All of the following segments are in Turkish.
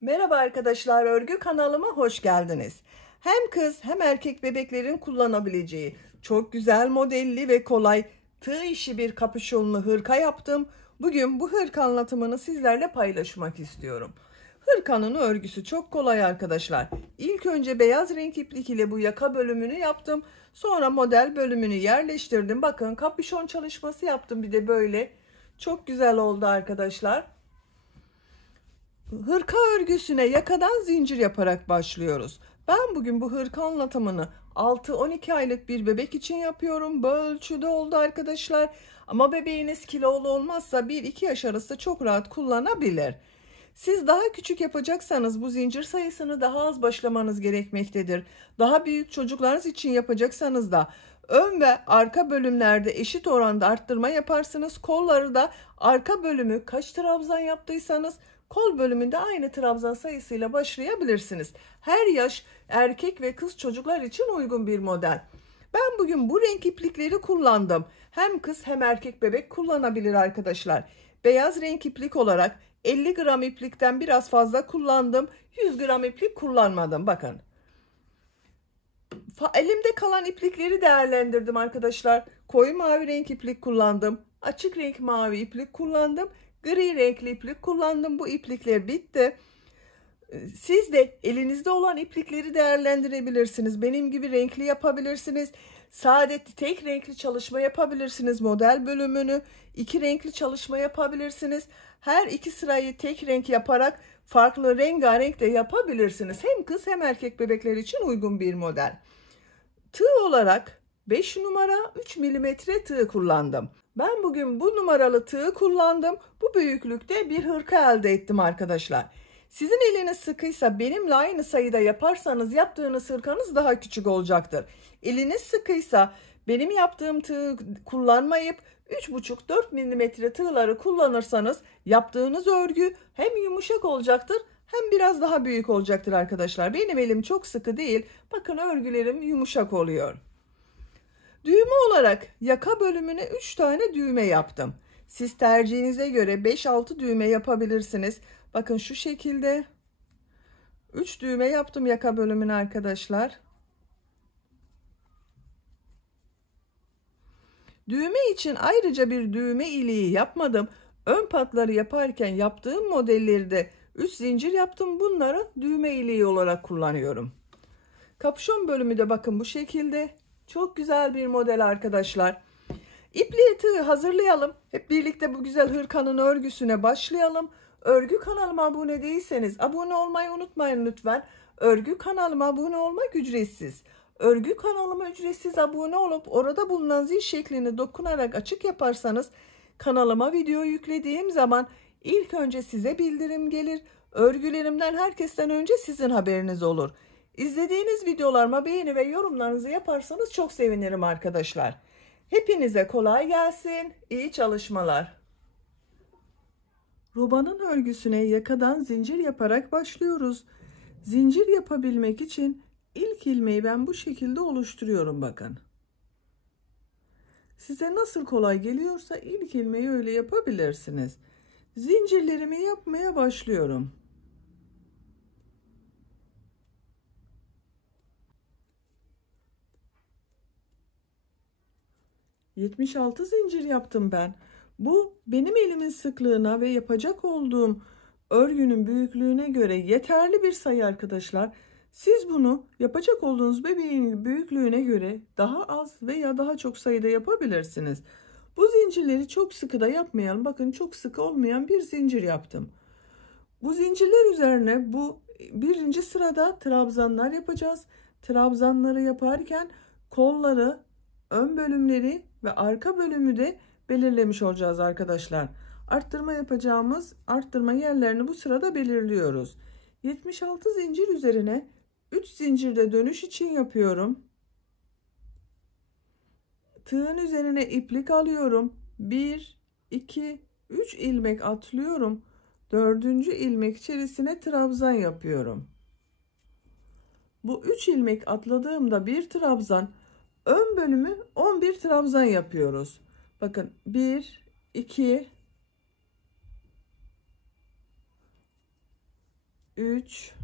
Merhaba arkadaşlar, örgü kanalıma hoş geldiniz. Hem kız hem erkek bebeklerin kullanabileceği çok güzel modelli ve kolay tığ işi bir kapüşonlu hırka yaptım. Bugün bu hırka anlatımını sizlerle paylaşmak istiyorum. Hırkanın örgüsü çok kolay arkadaşlar. İlk önce beyaz renk iplik ile bu yaka bölümünü yaptım. Sonra model bölümünü yerleştirdim. Bakın kapüşon çalışması yaptım bir de böyle. Çok güzel oldu arkadaşlar. Hırka örgüsüne yakadan zincir yaparak başlıyoruz. Ben bugün bu hırka anlatımını 6-12 aylık bir bebek için yapıyorum. Bu ölçüde oldu arkadaşlar. Ama bebeğiniz kilolu olmazsa 1-2 yaş arası çok rahat kullanabilir. Siz daha küçük yapacaksanız bu zincir sayısını daha az başlamanız gerekmektedir. Daha büyük çocuklarınız için yapacaksanız da ön ve arka bölümlerde eşit oranda arttırma yaparsınız. Kolları da arka bölümü kaç trabzan yaptıysanız kol bölümünde aynı trabzan sayısıyla başlayabilirsiniz. Her yaş erkek ve kız çocuklar için uygun bir model. Ben bugün bu renk iplikleri kullandım. Hem kız hem erkek bebek kullanabilir arkadaşlar. Beyaz renk iplik olarak 50 gram iplikten biraz fazla kullandım. 100 gram iplik kullanmadım. Bakın. Elimde kalan iplikleri değerlendirdim arkadaşlar. Koyu mavi renk iplik kullandım. Açık renk mavi iplik kullandım. Gri renkli iplik kullandım. Bu iplikler bitti. Siz de elinizde olan iplikleri değerlendirebilirsiniz. Benim gibi renkli yapabilirsiniz. Sade tek renkli çalışma yapabilirsiniz. Model bölümünü 2 renkli çalışma yapabilirsiniz. Her iki sırayı tek renk yaparak farklı rengarenk de yapabilirsiniz. Hem kız hem erkek bebekler için uygun bir model. Tığ olarak 5 numara 3 milimetre tığ kullandım. Ben bugün bu numaralı tığı kullandım. Bu büyüklükte bir hırka elde ettim arkadaşlar. Sizin eliniz sıkıysa benimle aynı sayıda yaparsanız yaptığınız hırkanız daha küçük olacaktır. Eliniz sıkıysa benim yaptığım tığı kullanmayıp 3,5-4 milimetre tığları kullanırsanız yaptığınız örgü hem yumuşak olacaktır hem biraz daha büyük olacaktır arkadaşlar. Benim elim çok sıkı değil. Bakın örgülerim yumuşak oluyor. Düğme olarak yaka bölümüne 3 tane düğme yaptım. Siz tercihinize göre 5-6 düğme yapabilirsiniz. Bakın şu şekilde 3 düğme yaptım yaka bölümüne arkadaşlar. Düğme için ayrıca bir düğme iliği yapmadım. Ön patları yaparken yaptığım modelleri de 3 zincir yaptım. Bunları düğme iliği olarak kullanıyorum. Kapüşon bölümü de bakın bu şekilde. Çok güzel bir model arkadaşlar. İpliği tığı hazırlayalım. Hep birlikte bu güzel hırkanın örgüsüne başlayalım. Örgü kanalıma abone değilseniz abone olmayı unutmayın lütfen. Örgü kanalıma abone olmak ücretsiz. Örgü kanalıma ücretsiz abone olup orada bulunan zil şeklini dokunarak açık yaparsanız kanalıma video yüklediğim zaman ilk önce size bildirim gelir. Örgülerimden herkesten önce sizin haberiniz olur. İzlediğiniz videolarıma beğeni ve yorumlarınızı yaparsanız çok sevinirim arkadaşlar. Hepinize kolay gelsin. İyi çalışmalar. Robanın örgüsüne yakadan zincir yaparak başlıyoruz. Zincir yapabilmek için ilk ilmeği ben bu şekilde oluşturuyorum bakın. Size nasıl kolay geliyorsa ilk ilmeği öyle yapabilirsiniz. Zincirlerimi yapmaya başlıyorum. 76 zincir yaptım ben. Bu benim elimin sıklığına ve yapacak olduğum örgünün büyüklüğüne göre yeterli bir sayı arkadaşlar. Siz bunu yapacak olduğunuz bebeğin büyüklüğüne göre daha az veya daha çok sayıda yapabilirsiniz. Bu zincirleri çok sıkı da yapmayalım. Bakın çok sıkı olmayan bir zincir yaptım. Bu zincirler üzerine bu birinci sırada trabzanlar yapacağız. Trabzanları yaparken kolları, ön bölümleri ve arka bölümü de belirlemiş olacağız arkadaşlar. Arttırma yapacağımız arttırma yerlerini bu sırada belirliyoruz. 76 zincir üzerine 3 zincirde dönüş için yapıyorum. Tığın üzerine iplik alıyorum. 1, 2, 3 ilmek atlıyorum. 4. ilmek içerisine trabzan yapıyorum. Bu 3 ilmek atladığımda bir trabzan, ön bölümü 11 trabzan yapıyoruz. Bakın 1, 2, 3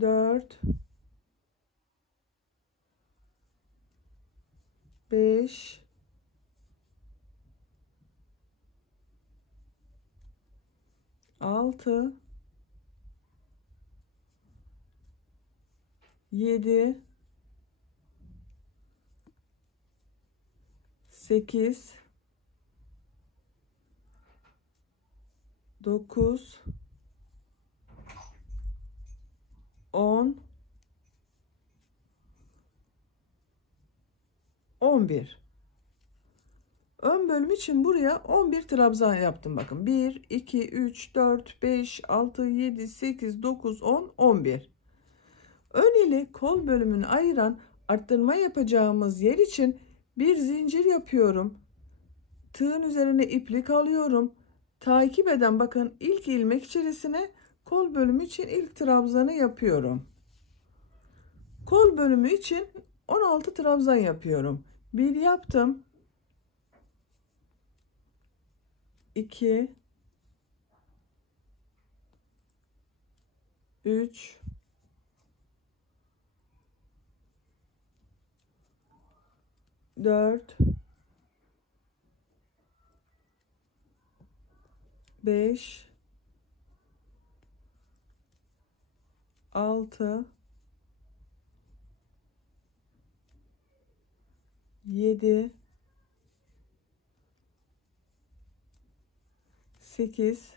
4 5 6 7 8 9 10 11. Ön bölüm için buraya 11 trabzan yaptım. Bakın 1 2 3 4 5 6 7 8 9 10 11. Ön ile kol bölümünü ayıran arttırma yapacağımız yer için bir zincir yapıyorum. Tığın üzerine iplik alıyorum. Takip eden bakın ilk ilmek içerisine kol bölümü için ilk trabzanı yapıyorum. Kol bölümü için 16 trabzan yapıyorum. 1 yaptım. 2 3 4 5 6 7 8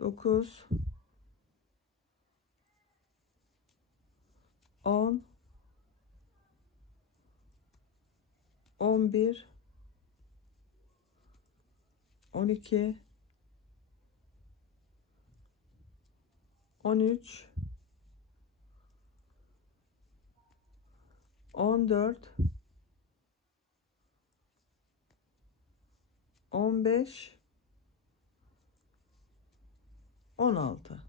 9 10 11 12 13 14 15 16.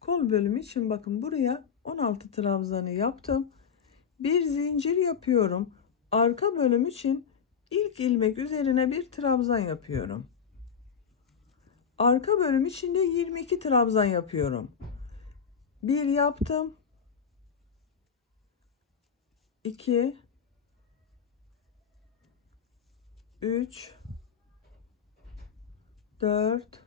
Kol bölümü için bakın buraya 16 trabzanı yaptım. Bir zincir yapıyorum. Arka bölüm için ilk ilmek üzerine bir trabzan yapıyorum. Arka bölüm için de 22 trabzan yapıyorum. 1 yaptım. 2 3 4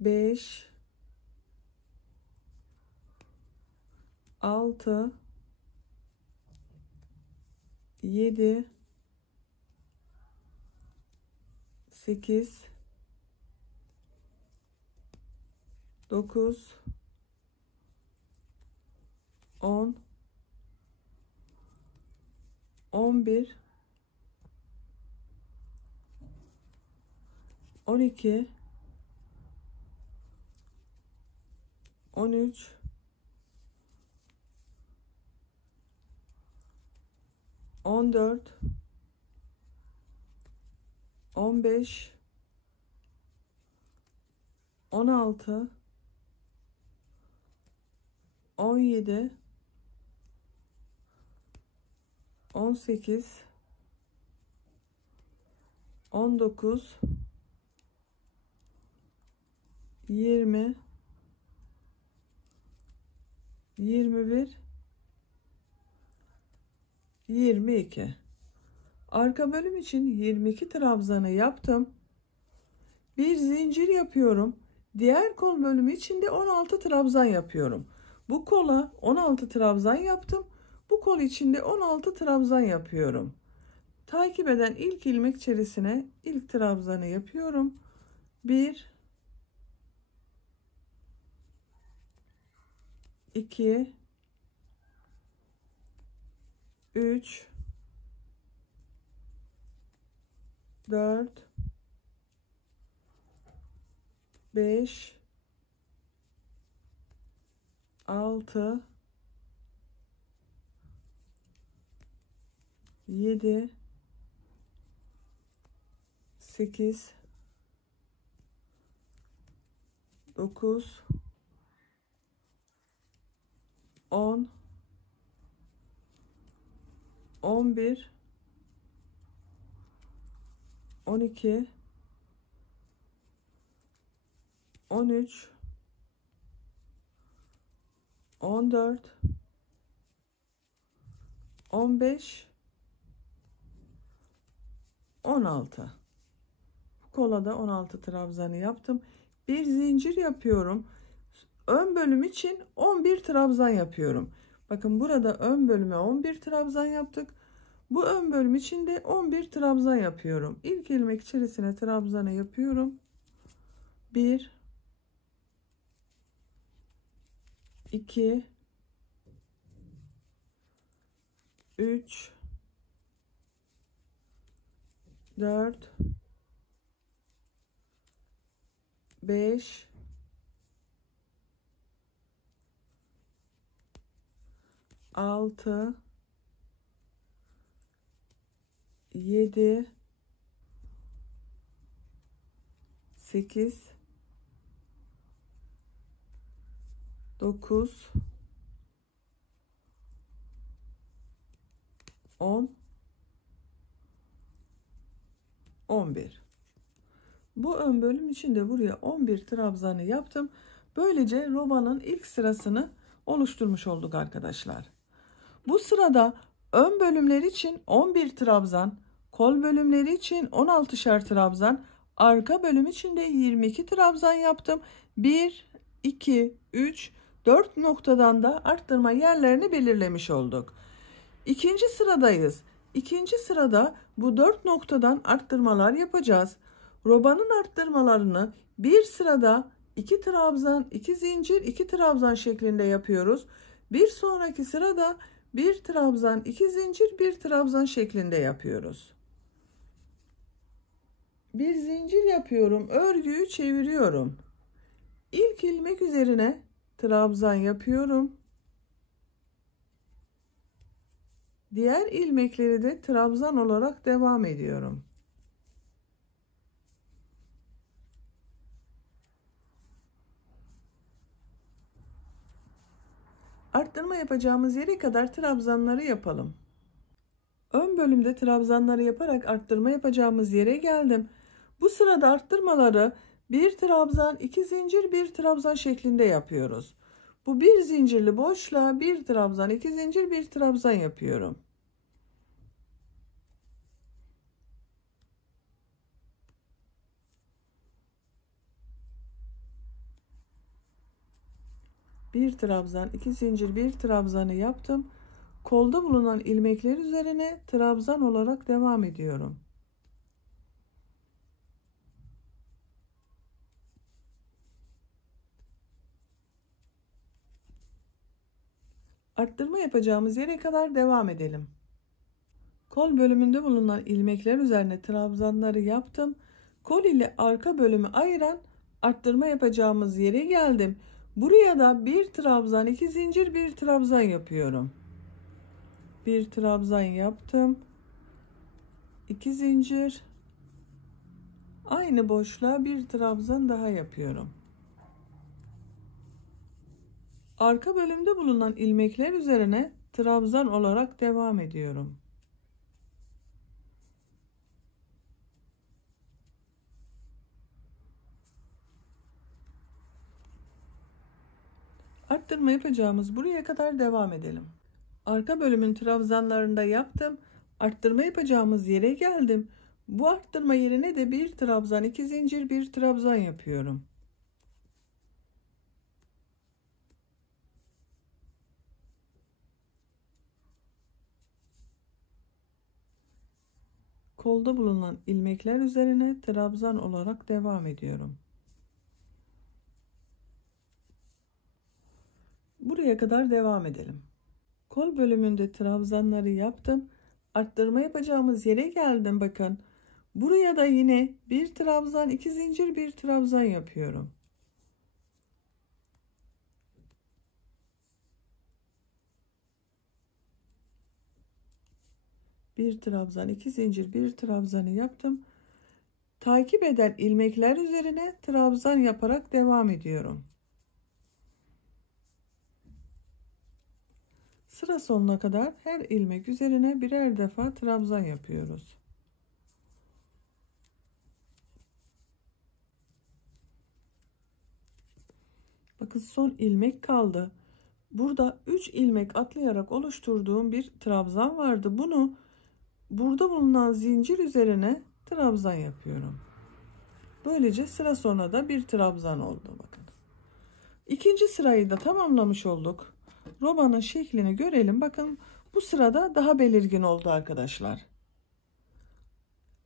5 6 7 8 9 10 11 12 13 14 15 16 17 18 19 20 21 22. Arka bölüm için 22 trabzanı yaptım. Bir zincir yapıyorum. Diğer kol bölümü için de 16 trabzan yapıyorum. Bu kola 16 trabzan yaptım. Bu kol için de 16 trabzan yapıyorum. Takip eden ilk ilmek içerisine ilk trabzanı yapıyorum. 1 2 3 4 5 6 7 8 9 10 11, 12, 13, 14, 15, 16. Bu kolada 16 trabzanı yaptım. Bir zincir yapıyorum. Ön bölüm için 11 trabzan yapıyorum. Bakın burada ön bölüme 11 trabzan yaptık. Bu ön bölüm için de 11 trabzan yapıyorum. İlk ilmek içerisine trabzanı yapıyorum. 1, 2, 3, 4, 5, 6, 7, 8, 9, 10, 11. Bu ön bölüm için de buraya 11 trabzanı yaptım. Böylece romanın ilk sırasını oluşturmuş olduk arkadaşlar. Bu sırada ön bölümler için 11 trabzan, kol bölümleri için 16'şer trabzan, arka bölüm için de 22 trabzan yaptım. 1, 2, 3, 4 noktadan da arttırma yerlerini belirlemiş olduk. İkinci sıradayız. İkinci sırada bu 4 noktadan arttırmalar yapacağız. Robanın arttırmalarını bir sırada 2 trabzan, 2 zincir, 2 trabzan şeklinde yapıyoruz. Bir sonraki sırada 1 trabzan, 2 zincir, 1 trabzan şeklinde yapıyoruz. Bir zincir yapıyorum. Örgüyü çeviriyorum. İlk ilmek üzerine trabzan yapıyorum. Diğer ilmekleri de trabzan olarak devam ediyorum. Arttırma yapacağımız yere kadar trabzanları yapalım. Ön bölümde trabzanları yaparak arttırma yapacağımız yere geldim. Bu sırada arttırmaları 1 trabzan, 2 zincir, 1 trabzan şeklinde yapıyoruz. Bu bir zincirli boşluğa 1 trabzan, 2 zincir, 1 trabzan yapıyorum. Bir trabzan, 2 zincir, 1 trabzanı yaptım. Kolda bulunan ilmekler üzerine trabzan olarak devam ediyorum. Arttırma yapacağımız yere kadar devam edelim. Kol bölümünde bulunan ilmekler üzerine trabzanları yaptım. Kol ile arka bölümü ayıran arttırma yapacağımız yere geldim. Buraya da 1 trabzan, 2 zincir, 1 trabzan yapıyorum. 1 trabzan yaptım. 2 zincir. Aynı boşluğa 1 trabzan daha yapıyorum. Arka bölümde bulunan ilmekler üzerine trabzan olarak devam ediyorum. Arttırma yapacağımız buraya kadar devam edelim. Arka bölümün trabzanlarında yaptım. Arttırma yapacağımız yere geldim. Bu arttırma yerine de 1 trabzan, 2 zincir, 1 trabzan yapıyorum. Kolda bulunan ilmekler üzerine trabzan olarak devam ediyorum. Buraya kadar devam edelim. Kol bölümünde trabzanları yaptım. Arttırma yapacağımız yere geldim bakın. Buraya da yine 1 trabzan, 2 zincir, 1 trabzan yapıyorum. Bir trabzan, 2 zincir, 1 trabzanı yaptım. Takip eden ilmekler üzerine trabzan yaparak devam ediyorum. Sıra sonuna kadar her ilmek üzerine birer defa trabzan yapıyoruz. Bakın son ilmek kaldı. Burada 3 ilmek atlayarak oluşturduğum bir trabzan vardı. Bunu burada bulunan zincir üzerine trabzan yapıyorum. Böylece sıra sonuna da bir trabzan oldu. Bakın. İkinci sırayı da tamamlamış olduk. Romanın şeklini görelim. Bakın bu sırada daha belirgin oldu arkadaşlar.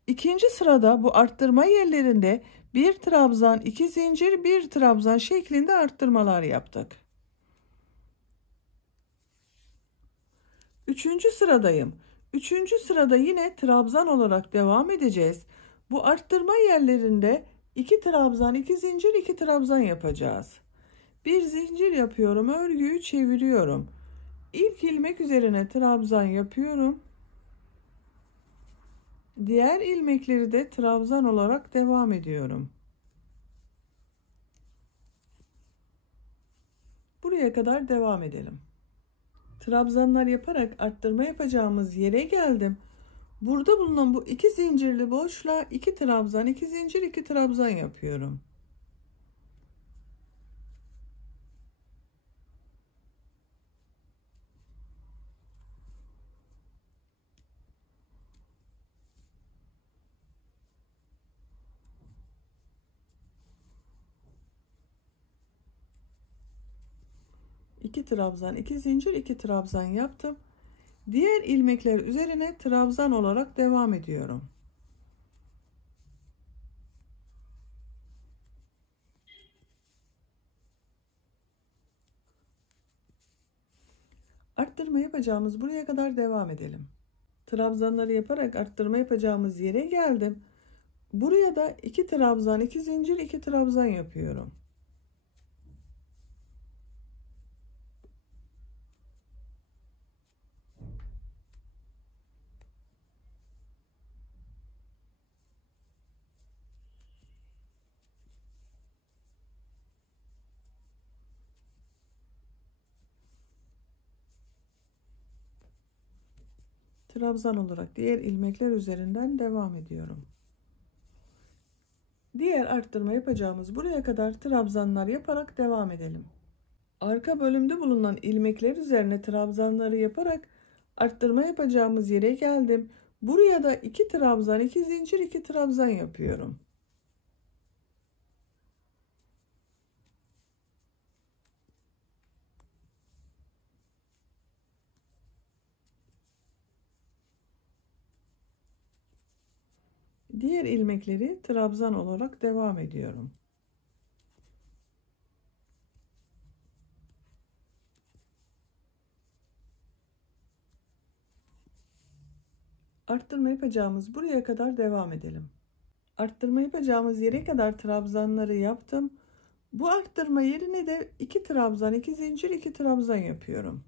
İkinci sırada bu arttırma yerlerinde bir trabzan, iki zincir, bir trabzan şeklinde arttırmalar yaptık. Üçüncü sıradayım. Üçüncü sırada yine trabzan olarak devam edeceğiz. Bu arttırma yerlerinde iki trabzan, iki zincir, iki trabzan yapacağız. Bir zincir yapıyorum, örgüyü çeviriyorum. İlk ilmek üzerine trabzan yapıyorum. Diğer ilmekleri de trabzan olarak devam ediyorum. Buraya kadar devam edelim. Trabzanlar yaparak arttırma yapacağımız yere geldim. Burada bulunan bu iki zincirli boşluğa iki trabzan, iki zincir, iki trabzan yapıyorum. İki trabzan, iki zincir, iki trabzan yaptım. Diğer ilmekler üzerine trabzan olarak devam ediyorum. Arttırma yapacağımız buraya kadar devam edelim. Trabzanları yaparak arttırma yapacağımız yere geldim. Buraya da iki trabzan, iki zincir, iki trabzan yapıyorum. Trabzan olarak diğer ilmekler üzerinden devam ediyorum. Diğer arttırma yapacağımız buraya kadar trabzanlar yaparak devam edelim. Arka bölümde bulunan ilmekler üzerine trabzanları yaparak arttırma yapacağımız yere geldim. Buraya da iki trabzan, iki zincir, iki trabzan yapıyorum. Diğer ilmekleri trabzan olarak devam ediyorum. Arttırma yapacağımız buraya kadar devam edelim. Arttırma yapacağımız yere kadar trabzanları yaptım. Bu arttırma yerine de iki trabzan, iki zincir, iki trabzan yapıyorum.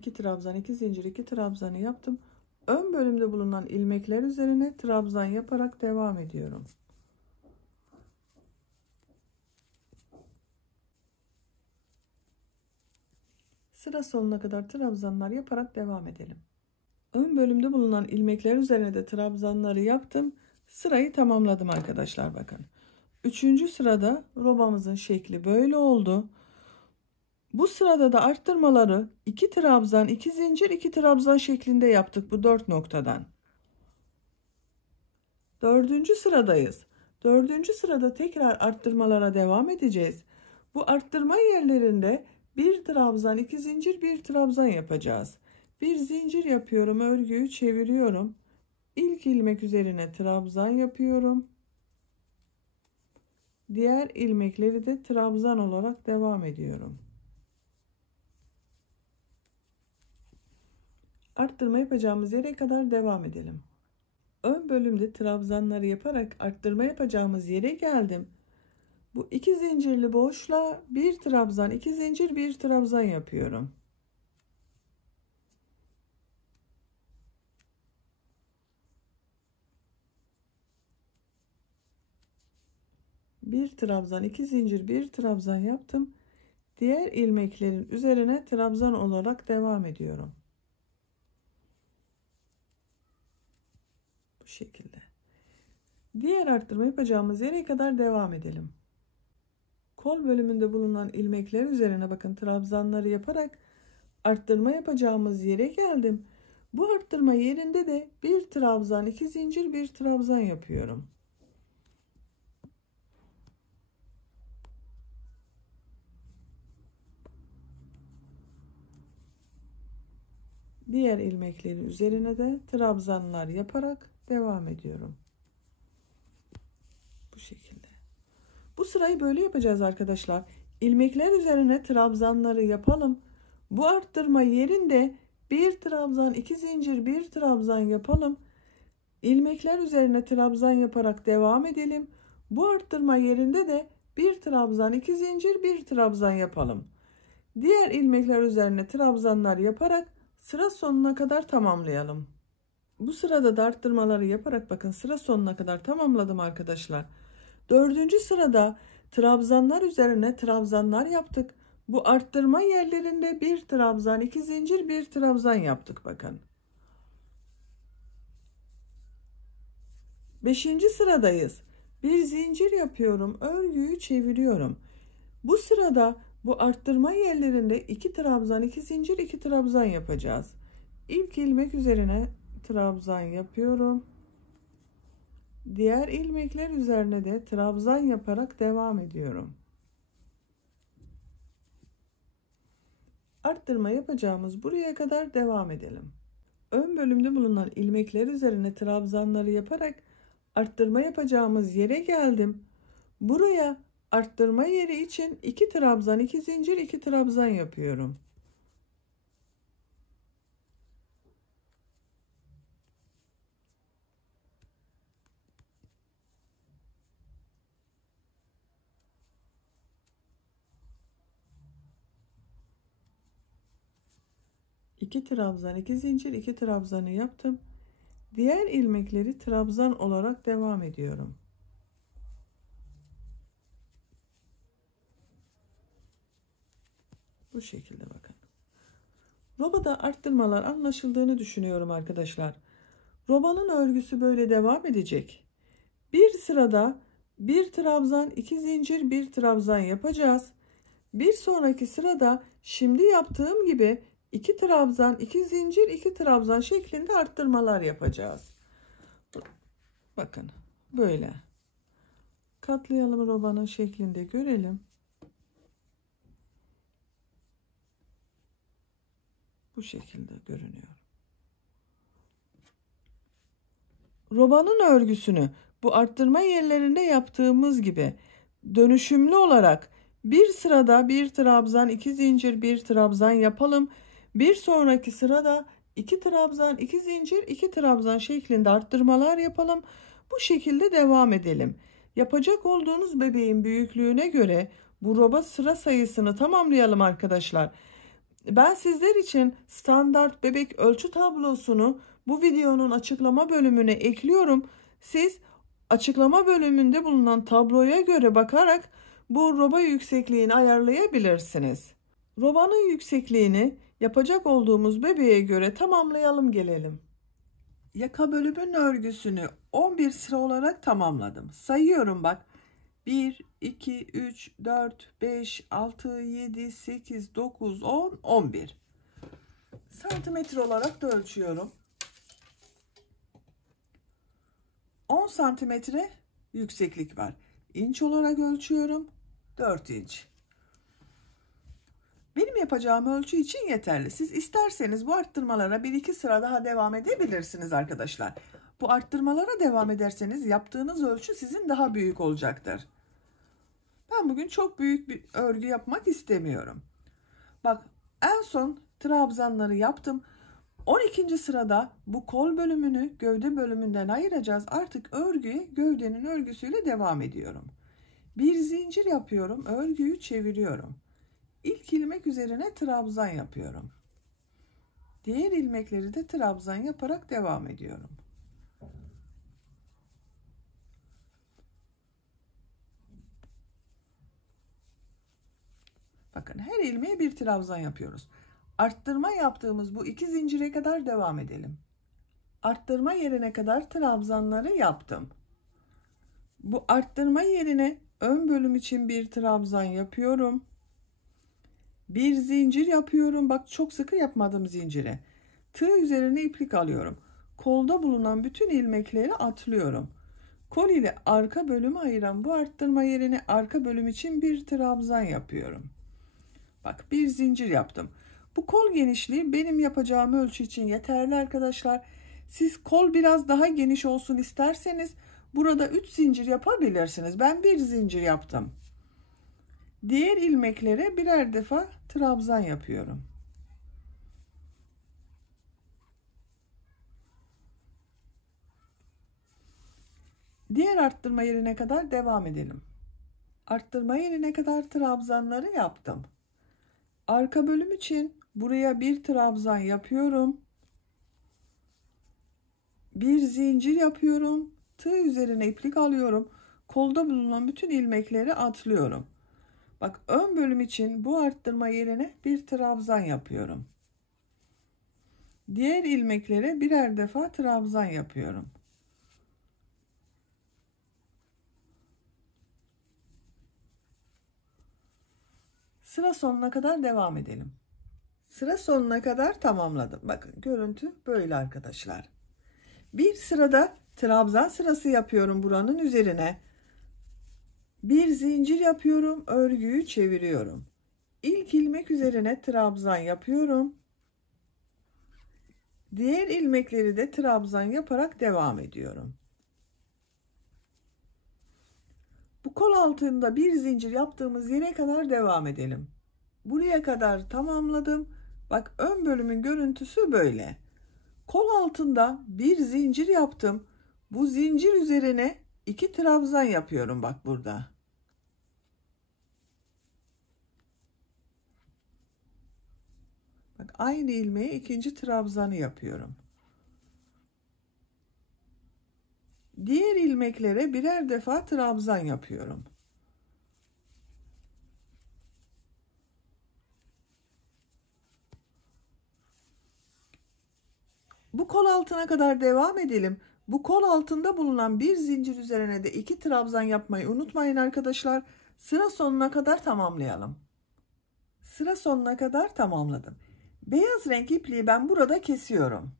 İki trabzan, iki zincir, iki trabzanı yaptım. Ön bölümde bulunan ilmekler üzerine trabzan yaparak devam ediyorum. Sıra sonuna kadar trabzanlar yaparak devam edelim. Ön bölümde bulunan ilmekler üzerine de trabzanları yaptım. Sırayı tamamladım arkadaşlar, bakın. Üçüncü sırada robamızın şekli böyle oldu. Bu sırada da arttırmaları 2 trabzan, 2 zincir, 2 trabzan şeklinde yaptık bu 4 noktadan. Dördüncü sıradayız. Dördüncü sırada tekrar arttırmalara devam edeceğiz. Bu arttırma yerlerinde bir trabzan, 2 zincir, bir trabzan yapacağız. Bir zincir yapıyorum, örgüyü çeviriyorum. İlk ilmek üzerine trabzan yapıyorum. Diğer ilmekleri de trabzan olarak devam ediyorum. Arttırma yapacağımız yere kadar devam edelim. Ön bölümde trabzanları yaparak arttırma yapacağımız yere geldim. Bu iki zincirli boşluğa bir trabzan, iki zincir, bir trabzan yapıyorum. bir trabzan, 2 zincir, bir trabzan yaptım. Diğer ilmeklerin üzerine trabzan olarak devam ediyorum. Bu şekilde. Diğer arttırma yapacağımız yere kadar devam edelim. Kol bölümünde bulunan ilmekler üzerine bakın trabzanları yaparak arttırma yapacağımız yere geldim. Bu arttırma yerinde de bir trabzan, 2 zincir, bir trabzan yapıyorum. Diğer ilmeklerin üzerine de trabzanlar yaparak devam ediyorum. Bu şekilde. Bu sırayı böyle yapacağız arkadaşlar. İlmekler üzerine trabzanları yapalım. Bu arttırma yerinde bir trabzan, 2 zincir, bir trabzan yapalım. İlmekler üzerine trabzan yaparak devam edelim. Bu arttırma yerinde de bir trabzan, 2 zincir, bir trabzan yapalım. Diğer ilmekler üzerine trabzanlar yaparak sıra sonuna kadar tamamlayalım. Bu sırada da arttırmaları yaparak bakın sıra sonuna kadar tamamladım arkadaşlar. 4. sırada trabzanlar üzerine trabzanlar yaptık. Bu arttırma yerlerinde bir trabzan, 2 zincir, bir trabzan yaptık bakın. 5. sıradayız. Bir zincir yapıyorum, örgüyü çeviriyorum. Bu sırada bu arttırma yerlerinde 2 trabzan, 2 zincir, 2 trabzan yapacağız. İlk ilmek üzerine trabzan yapıyorum. Diğer ilmekler üzerine de trabzan yaparak devam ediyorum. Arttırma yapacağımız buraya kadar devam edelim. Ön bölümde bulunan ilmekler üzerine trabzanları yaparak arttırma yapacağımız yere geldim. Buraya arttırma yeri için 2 trabzan, 2 zincir, 2 trabzan yapıyorum. İki trabzan, 2 zincir, 2 trabzanı yaptım. Diğer ilmekleri trabzan olarak devam ediyorum. Bu şekilde bakın. Robada arttırmalar anlaşıldığını düşünüyorum arkadaşlar. Robanın örgüsü böyle devam edecek. Bir sırada bir trabzan, 2 zincir, bir trabzan yapacağız. Bir sonraki sırada şimdi yaptığım gibi 2 trabzan, 2 zincir, 2 trabzan şeklinde arttırmalar yapacağız. Bakın böyle. Katlayalım robanın şeklinde görelim. Bu şekilde görünüyor. Robanın örgüsünü bu arttırma yerlerinde yaptığımız gibi dönüşümlü olarak bir sırada bir trabzan, 2 zincir, bir trabzan yapalım. Bir sonraki sırada 2 trabzan, 2 zincir, 2 trabzan şeklinde arttırmalar yapalım. Bu şekilde devam edelim. Yapacak olduğunuz bebeğin büyüklüğüne göre bu roba sıra sayısını tamamlayalım arkadaşlar. Ben sizler için standart bebek ölçü tablosunu bu videonun açıklama bölümüne ekliyorum. Siz açıklama bölümünde bulunan tabloya göre bakarak bu roba yüksekliğini ayarlayabilirsiniz. Robanın yüksekliğini yapacak olduğumuz bebeğe göre tamamlayalım gelelim. Yaka bölümünün örgüsünü 11 sıra olarak tamamladım. Sayıyorum bak. 1, 2, 3, 4, 5, 6, 7, 8, 9, 10, 11. Santimetre olarak da ölçüyorum. 10 santimetre yükseklik var. İnç olarak ölçüyorum. 4 inç. Benim yapacağım ölçü için yeterli. Siz isterseniz bu arttırmalara 1-2 sıra daha devam edebilirsiniz arkadaşlar. Bu arttırmalara devam ederseniz yaptığınız ölçü sizin daha büyük olacaktır. Ben bugün çok büyük bir örgü yapmak istemiyorum. Bak en son trabzanları yaptım. 12. sırada bu kol bölümünü gövde bölümünden ayıracağız. Artık örgüye gövdenin örgüsüyle devam ediyorum. Bir zincir yapıyorum. Örgüyü çeviriyorum. İlk ilmek üzerine trabzan yapıyorum. Diğer ilmekleri de trabzan yaparak devam ediyorum. Bakın her ilmeğe bir trabzan yapıyoruz. Arttırma yaptığımız bu 2 zincire kadar devam edelim. Arttırma yerine kadar trabzanları yaptım. Bu arttırma yerine ön bölüm için bir trabzan yapıyorum. Bir zincir yapıyorum. Bak çok sıkı yapmadım zincire. Tığ üzerine iplik alıyorum. Kolda bulunan bütün ilmekleri atlıyorum. Kol ile arka bölümü ayıran bu arttırma yerine arka bölüm için bir trabzan yapıyorum. Bak bir zincir yaptım. Bu kol genişliği benim yapacağım ölçü için yeterli arkadaşlar. Siz kol biraz daha geniş olsun isterseniz burada 3 zincir yapabilirsiniz. Ben bir zincir yaptım. Diğer ilmeklere birer defa trabzan yapıyorum. Diğer arttırma yerine kadar devam edelim. Arttırma yerine kadar trabzanları yaptım. Arka bölüm için buraya bir trabzan yapıyorum. Bir zincir yapıyorum. Tığ üzerine iplik alıyorum. Kolda bulunan bütün ilmekleri atlıyorum. Bak ön bölüm için bu arttırma yerine bir trabzan yapıyorum. Diğer ilmeklere birer defa trabzan yapıyorum. Sıra sonuna kadar devam edelim. Sıra sonuna kadar tamamladım. Bakın görüntü böyle arkadaşlar. Bir sırada trabzan sırası yapıyorum buranın üzerine. Bir zincir yapıyorum, örgüyü çeviriyorum. İlk ilmek üzerine trabzan yapıyorum. Diğer ilmekleri de trabzan yaparak devam ediyorum. Bu kol altında bir zincir yaptığımız yere kadar devam edelim. Buraya kadar tamamladım. Bak ön bölümün görüntüsü böyle. Kol altında bir zincir yaptım. Bu zincir üzerine 2 trabzan yapıyorum bak burada. Bak aynı ilmeğe ikinci trabzanı yapıyorum. Diğer ilmeklere birer defa trabzan yapıyorum. Bu kol altına kadar devam edelim. Bu kol altında bulunan bir zincir üzerine de 2 trabzan yapmayı unutmayın arkadaşlar. Sıra sonuna kadar tamamlayalım. Sıra sonuna kadar tamamladım. Beyaz renk ipliği ben burada kesiyorum.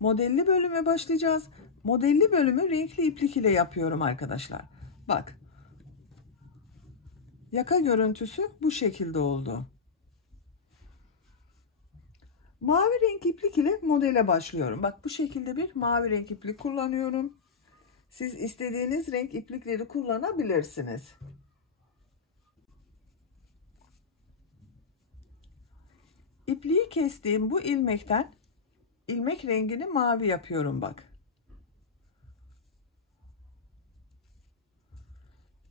Modelli bölüme başlayacağız. Modelli bölümü renkli iplik ile yapıyorum arkadaşlar. Bak. Yaka görüntüsü bu şekilde oldu. Mavi renk iplik ile modele başlıyorum. Bak bu şekilde bir mavi renk iplik kullanıyorum. Siz istediğiniz renk iplikleri kullanabilirsiniz. İpliği kestiğim bu ilmekten ilmek rengini mavi yapıyorum bak.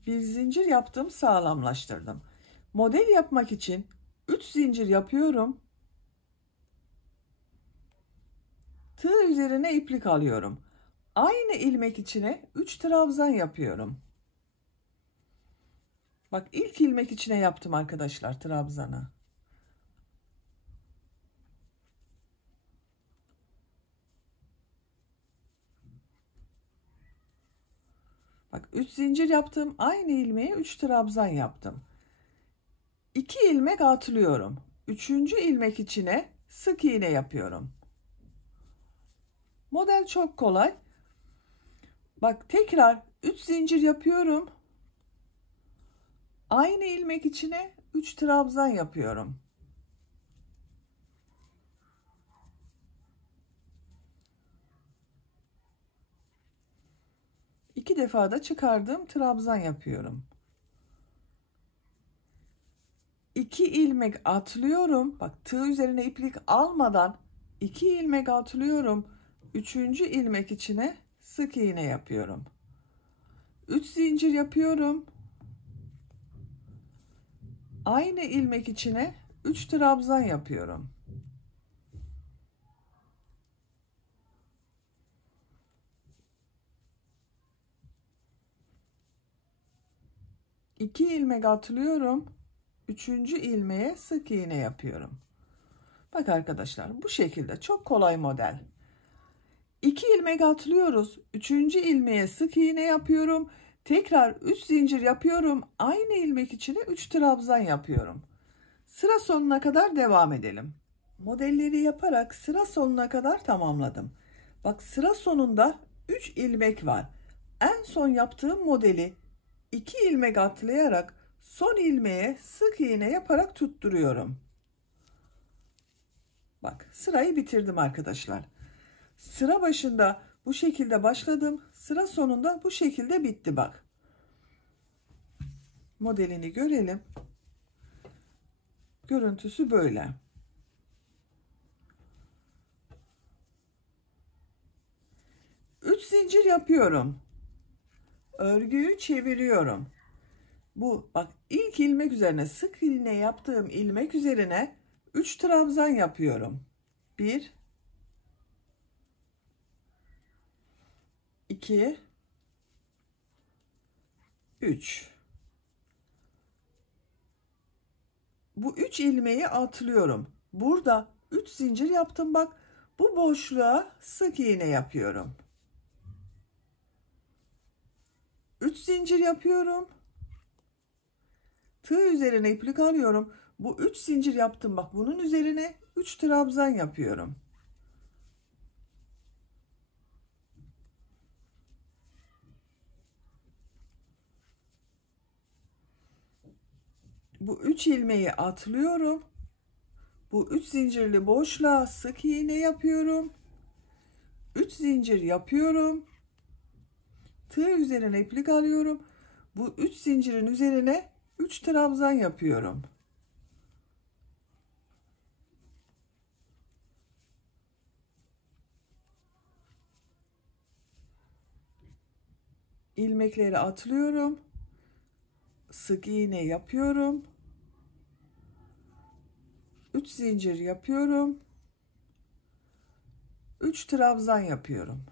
Bir zincir yaptım, sağlamlaştırdım. Model yapmak için 3 zincir yapıyorum. Tığ üzerine iplik alıyorum. Aynı ilmek içine 3 trabzan yapıyorum. Bak ilk ilmek içine yaptım arkadaşlar trabzanı. Bak 3 zincir yaptım. Aynı ilmeğe 3 trabzan yaptım. 2 ilmek atlıyorum. 3. ilmek içine sık iğne yapıyorum. Model çok kolay. Bak tekrar 3 zincir yapıyorum. Aynı ilmek içine 3 trabzan yapıyorum. İki defa da çıkardığım trabzan yapıyorum. 2 ilmek atlıyorum. Bak tığ üzerine iplik almadan 2 ilmek atlıyorum. 3. ilmek içine sık iğne yapıyorum. 3 zincir yapıyorum. Aynı ilmek içine 3 trabzan yapıyorum. 2 ilmek atlıyorum. 3. ilmeğe sık iğne yapıyorum. Bak arkadaşlar, bu şekilde çok kolay model. 2 ilmek atlıyoruz. 3. ilmeğe sık iğne yapıyorum. Tekrar 3 zincir yapıyorum. Aynı ilmek içine 3 trabzan yapıyorum. Sıra sonuna kadar devam edelim. Modelleri yaparak sıra sonuna kadar tamamladım. Bak, sıra sonunda 3 ilmek var. En son yaptığım modeli 2 ilmek atlayarak son ilmeğe sık iğne yaparak tutturuyorum. Bak, sırayı bitirdim arkadaşlar. Sıra başında bu şekilde başladım. Sıra sonunda bu şekilde bitti bak. Modelini görelim. Görüntüsü böyle. Üç zincir yapıyorum. Örgüyü çeviriyorum. Bu bak, ilk ilmek üzerine sık iğne yaptığım ilmek üzerine 3 trabzan yapıyorum. 1 2 3. Bu 3 ilmeği atlıyorum. Burada 3 zincir yaptım bak. Bu boşluğa sık iğne yapıyorum. 3 zincir yapıyorum. Tığ üzerine iplik alıyorum. Bu 3 zincir yaptım bak. Bunun üzerine 3 trabzan yapıyorum. Bu 3 ilmeği atlıyorum. Bu 3 zincirli boşluğa sık iğne yapıyorum. 3 zincir yapıyorum. Tığ üzerine iplik alıyorum. Bu 3 zincirin üzerine 3 trabzan yapıyorum. İlmekleri atlıyorum. Sık iğne yapıyorum. 3 zincir yapıyorum. 3 trabzan yapıyorum.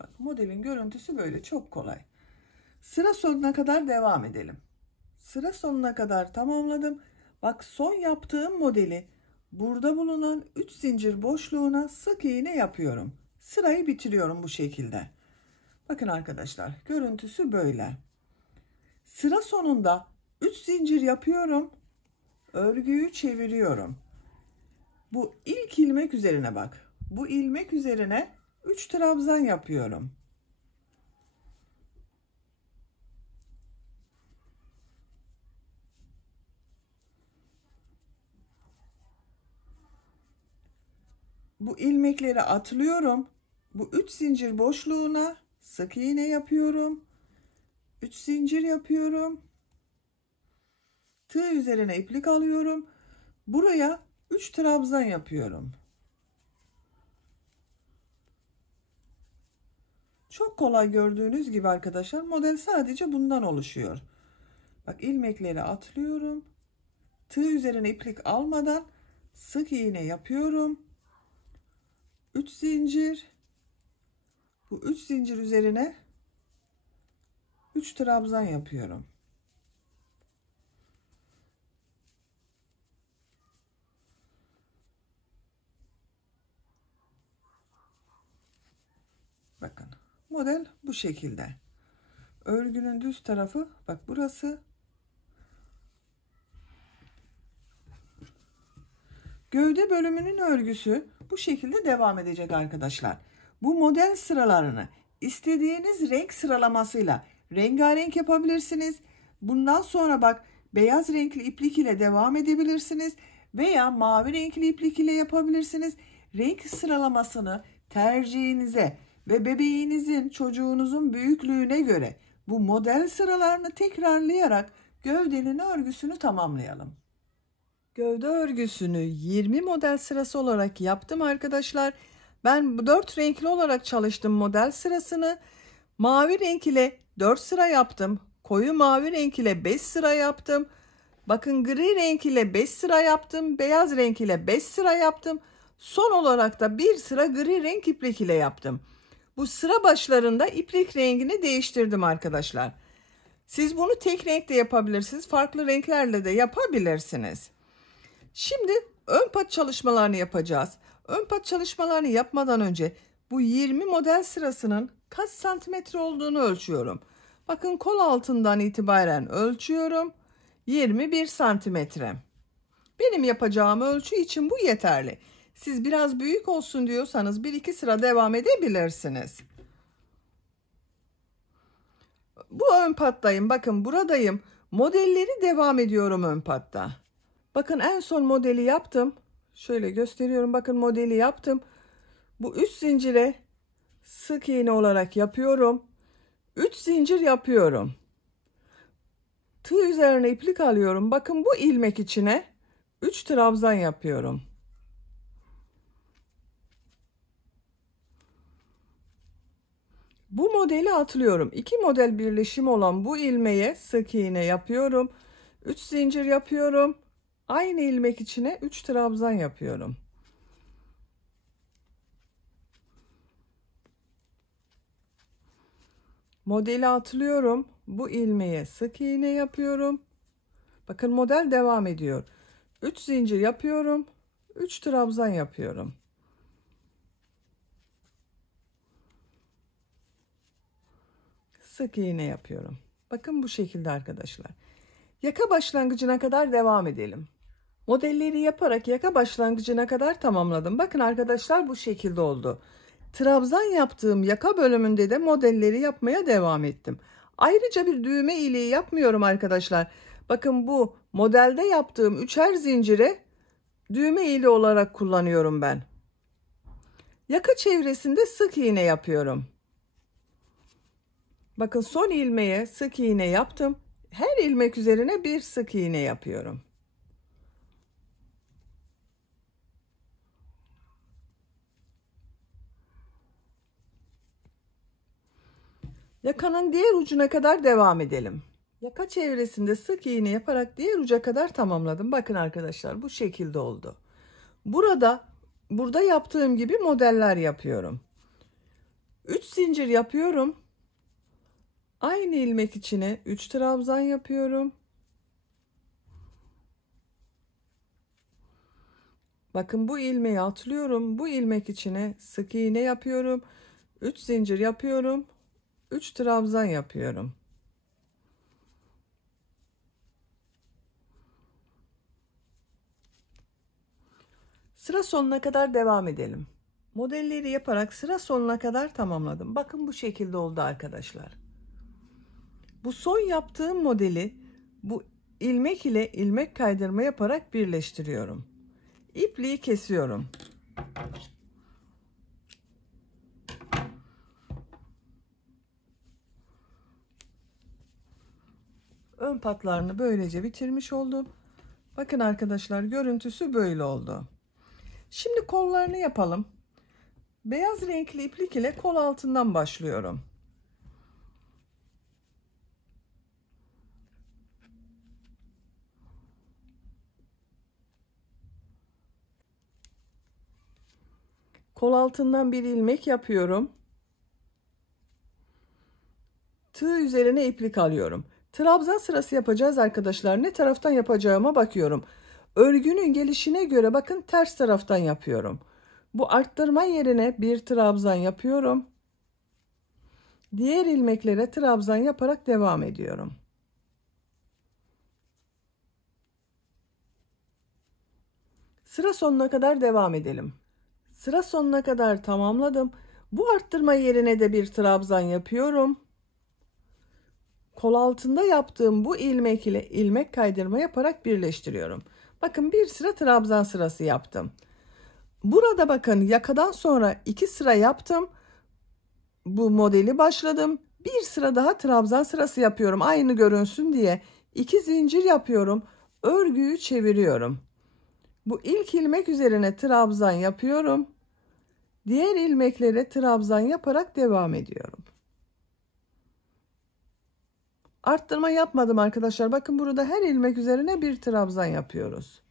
Bak, modelin görüntüsü böyle, çok kolay. Sıra sonuna kadar devam edelim. Sıra sonuna kadar tamamladım. Bak, son yaptığım modeli burada bulunan 3 zincir boşluğuna sık iğne yapıyorum. Sırayı bitiriyorum bu şekilde. Bakın arkadaşlar, görüntüsü böyle. Sıra sonunda 3 zincir yapıyorum. Örgüyü çeviriyorum. Bu ilk ilmek üzerine bak. Bu ilmek üzerine 3 trabzan yapıyorum. Bu ilmekleri atlıyorum. Bu 3 zincir boşluğuna sık iğne yapıyorum. 3 zincir yapıyorum. Tığ üzerine iplik alıyorum. Buraya 3 trabzan yapıyorum. Çok kolay, gördüğünüz gibi arkadaşlar, model sadece bundan oluşuyor. Bak, ilmekleri atlıyorum. Tığ üzerine iplik almadan sık iğne yapıyorum. 3 zincir. Bu 3 zincir üzerine 3 trabzan yapıyorum. Bakın, model bu şekilde. Örgünün düz tarafı bak, burası. Gövde bölümünün örgüsü bu şekilde devam edecek arkadaşlar. Bu model sıralarını istediğiniz renk sıralamasıyla rengarenk yapabilirsiniz. Bundan sonra bak, beyaz renkli iplik ile devam edebilirsiniz veya mavi renkli iplik ile yapabilirsiniz. Renk sıralamasını tercihinize ve bebeğinizin, çocuğunuzun büyüklüğüne göre bu model sıralarını tekrarlayarak gövdenin örgüsünü tamamlayalım. Gövde örgüsünü 20 model sırası olarak yaptım arkadaşlar. Ben 4 renkli olarak çalıştım model sırasını. Mavi renk ile 4 sıra yaptım. Koyu mavi renk ile 5 sıra yaptım. Bakın gri renk ile 5 sıra yaptım. Beyaz renk ile 5 sıra yaptım. Son olarak da bir sıra gri renk iplik ile yaptım. Bu sıra başlarında iplik rengini değiştirdim arkadaşlar. Siz bunu tek renkte yapabilirsiniz. Farklı renklerle de yapabilirsiniz. Şimdi ön pat çalışmalarını yapacağız. Ön pat çalışmalarını yapmadan önce bu 20 model sırasının kaç santimetre olduğunu ölçüyorum. Bakın kol altından itibaren ölçüyorum. 21 santimetre. Benim yapacağım ölçü için bu yeterli. Siz biraz büyük olsun diyorsanız 1-2 sıra devam edebilirsiniz. Bu ön pattayım. Bakın buradayım. Modelleri devam ediyorum ön patta. Bakın en son modeli yaptım. Şöyle gösteriyorum. Bakın modeli yaptım. Bu 3 zincire sık iğne olarak yapıyorum. 3 zincir yapıyorum. Tığ üzerine iplik alıyorum. Bakın bu ilmek içine 3 trabzan yapıyorum. Bu modeli atlıyorum. 2 model birleşimi olan bu ilmeğe sık iğne yapıyorum. 3 zincir yapıyorum. Aynı ilmek içine 3 trabzan yapıyorum. Modeli atlıyorum. Bu ilmeğe sık iğne yapıyorum. Bakın model devam ediyor. 3 zincir yapıyorum. 3 trabzan yapıyorum. Sık iğne yapıyorum. Bakın bu şekilde arkadaşlar. Yaka başlangıcına kadar devam edelim. Modelleri yaparak yaka başlangıcına kadar tamamladım. Bakın arkadaşlar bu şekilde oldu. Trabzan yaptığım yaka bölümünde de modelleri yapmaya devam ettim. Ayrıca bir düğme iliği yapmıyorum arkadaşlar. Bakın bu modelde yaptığım 3'er zincire düğme iliği olarak kullanıyorum ben. Yaka çevresinde sık iğne yapıyorum. Bakın son ilmeğe sık iğne yaptım. Her ilmek üzerine bir sık iğne yapıyorum. Yakanın diğer ucuna kadar devam edelim. Yaka çevresinde sık iğne yaparak diğer uca kadar tamamladım. Bakın arkadaşlar bu şekilde oldu. Burada yaptığım gibi modeller yapıyorum. 3 zincir yapıyorum. Aynı ilmek içine 3 trabzan yapıyorum. Bakın bu ilmeği atlıyorum. Bu ilmek içine sık iğne yapıyorum. 3 zincir yapıyorum. 3 trabzan yapıyorum. Sıra sonuna kadar devam edelim. Modelleri yaparak sıra sonuna kadar tamamladım. Bakın bu şekilde oldu arkadaşlar. Bu son yaptığım modeli bu ilmek ile ilmek kaydırma yaparak birleştiriyorum. İpliği kesiyorum. Ön patlarını böylece bitirmiş oldum. Bakın arkadaşlar görüntüsü böyle oldu. Şimdi kollarını yapalım. Beyaz renkli iplik ile kol altından başlıyorum. Kol altından bir ilmek yapıyorum. Tığ üzerine iplik alıyorum. Trabzan sırası yapacağız arkadaşlar. Ne taraftan yapacağıma bakıyorum. Örgünün gelişine göre bakın ters taraftan yapıyorum. Bu arttırma yerine bir trabzan yapıyorum. Diğer ilmeklere trabzan yaparak devam ediyorum. Sıra sonuna kadar devam edelim. Sıra sonuna kadar tamamladım. Bu arttırma yerine de bir trabzan yapıyorum. Kol altında yaptığım bu ilmek ile ilmek kaydırma yaparak birleştiriyorum. Bakın bir sıra trabzan sırası yaptım. Burada bakın yakadan sonra 2 sıra yaptım. Bu modeli başladım. Bir sıra daha trabzan sırası yapıyorum. Aynı görünsün diye 2 zincir yapıyorum. Örgüyü çeviriyorum. Bu ilk ilmek üzerine trabzan yapıyorum. Diğer ilmeklere trabzan yaparak devam ediyorum. Arttırma yapmadım arkadaşlar. Bakın burada her ilmek üzerine bir trabzan yapıyoruz.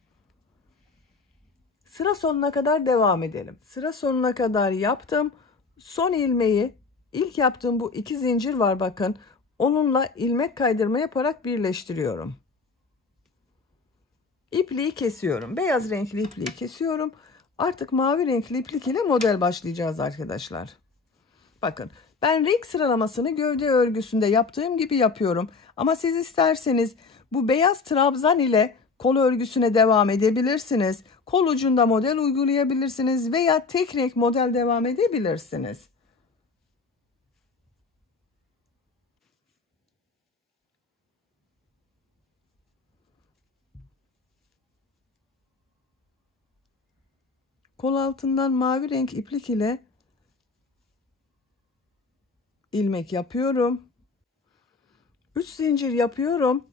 Sıra sonuna kadar devam edelim. Sıra sonuna kadar yaptım. Son ilmeği, ilk yaptığım bu 2 zincir var bakın. Onunla ilmek kaydırma yaparak birleştiriyorum. İpliği kesiyorum. Beyaz renkli ipliği kesiyorum. Artık mavi renkli iplik ile model başlayacağız arkadaşlar. Bakın ben renk sıralamasını gövde örgüsünde yaptığım gibi yapıyorum. Ama siz isterseniz bu beyaz trabzan ile kol örgüsüne devam edebilirsiniz. Kol ucunda model uygulayabilirsiniz veya tek renk model devam edebilirsiniz. Kol altından mavi renk iplik ile ilmek yapıyorum. 3 zincir yapıyorum.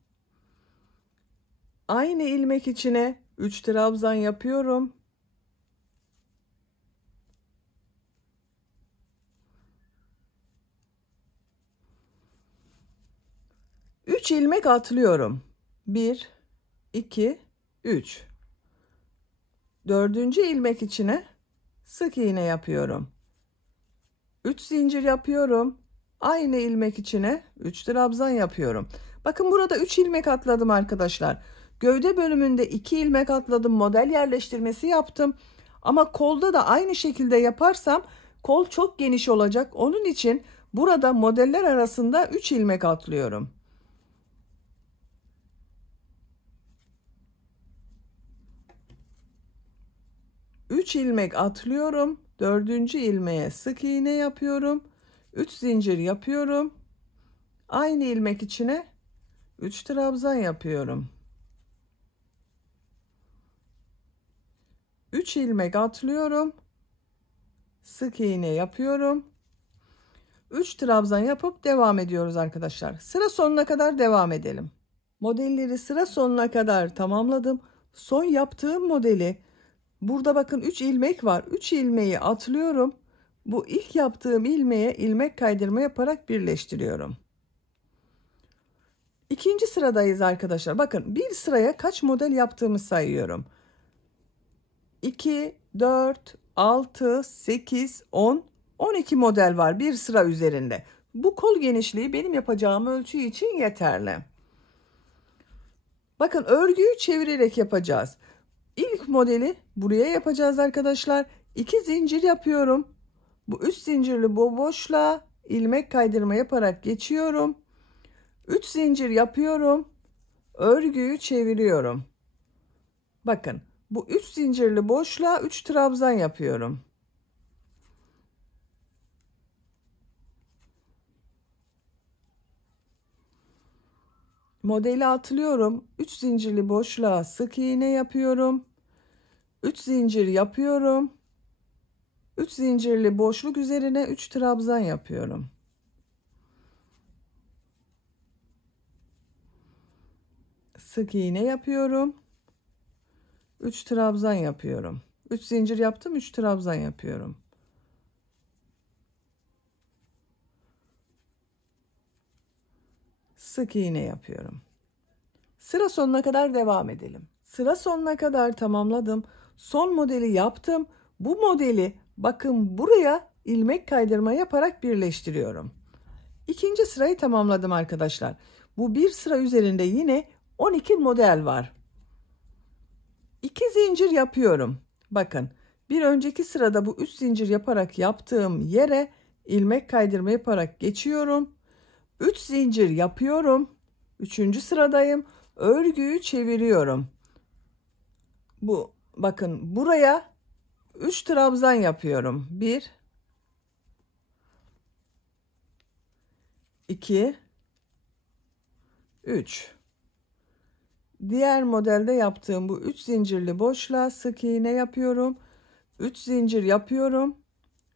Aynı ilmek içine 3 trabzan yapıyorum. 3 ilmek atlıyorum. 1 2 3. Dördüncü ilmek içine sık iğne yapıyorum. 3 zincir yapıyorum. Aynı ilmek içine 3 trabzan yapıyorum. Bakın burada 3 ilmek atladım arkadaşlar. Gövde bölümünde 2 ilmek atladım. Model yerleştirmesi yaptım. Ama kolda da aynı şekilde yaparsam kol çok geniş olacak. Onun için burada modeller arasında 3 ilmek atlıyorum. Üç ilmek atlıyorum. Dördüncü ilmeğe sık iğne yapıyorum. 3 zincir yapıyorum. Aynı ilmek içine 3 trabzan yapıyorum. 3 ilmek atlıyorum. Sık iğne yapıyorum. 3 trabzan yapıp devam ediyoruz arkadaşlar. Sıra sonuna kadar devam edelim. Modelleri sıra sonuna kadar tamamladım. Son yaptığım modeli burada bakın 3 ilmek var. 3 ilmeği atlıyorum. Bu ilk yaptığım ilmeğe ilmek kaydırma yaparak birleştiriyorum. İkinci sıradayız arkadaşlar. Bakın bir sıraya kaç model yaptığımı sayıyorum. 2, 4, 6, 8, 10, 12 model var bir sıra üzerinde. Bu kol genişliği benim yapacağım ölçü için yeterli. Bakın örgüyü çevirerek yapacağız. İlk modeli buraya yapacağız arkadaşlar. 2 zincir yapıyorum. Bu 3 zincirli bu boşluğa ilmek kaydırma yaparak geçiyorum. 3 zincir yapıyorum. Örgüyü çeviriyorum. Bakın bu 3 zincirli boşluğa 3 trabzan yapıyorum. Modeli atlıyorum. 3 zincirli boşluğa sık iğne yapıyorum. 3 zincir yapıyorum. 3 zincirli boşluk üzerine 3 trabzan yapıyorum. Sık iğne yapıyorum. 3 trabzan yapıyorum. 3 zincir yaptım, 3 trabzan yapıyorum. Sık iğne yapıyorum. Sıra sonuna kadar devam edelim. Sıra sonuna kadar tamamladım. Son modeli yaptım. Bu modeli bakın buraya ilmek kaydırma yaparak birleştiriyorum. İkinci sırayı tamamladım arkadaşlar. Bu bir sıra üzerinde yine 12 model var. 2 zincir yapıyorum. Bakın bir önceki sırada bu 3 zincir yaparak yaptığım yere ilmek kaydırma yaparak geçiyorum. 3 zincir yapıyorum. 3. sıradayım. Örgüyü çeviriyorum. Bu bakın buraya 3 trabzan yapıyorum. 1 2 3. Diğer modelde yaptığım bu 3 zincirli boşluğa sık iğne yapıyorum. 3 zincir yapıyorum.